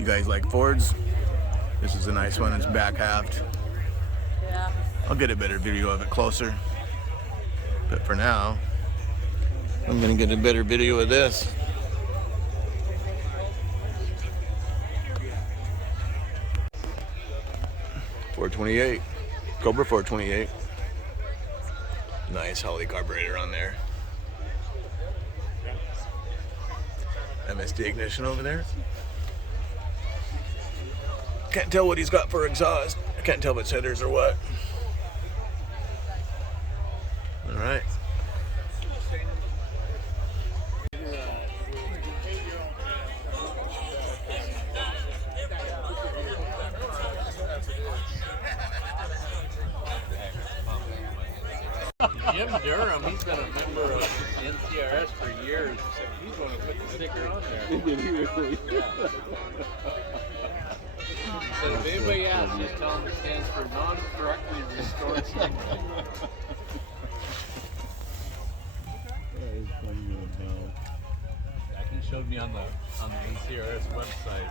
You guys like Fords? This is a nice one. It's back halved. I'll get a better video of it closer. But for now, I'm gonna get a better video of this. .428, Cobra 428. Nice Holley carburetor on there. MSD ignition over there. Can't tell what he's got for exhaust. I can't tell if it's headers or what. All right. Jim Durham, he's been a member of NCRS for years. He's going to put the sticker on there. So if anybody asks, just tell them it stands for non-correctly restored signal. He showed me on the NCRS website.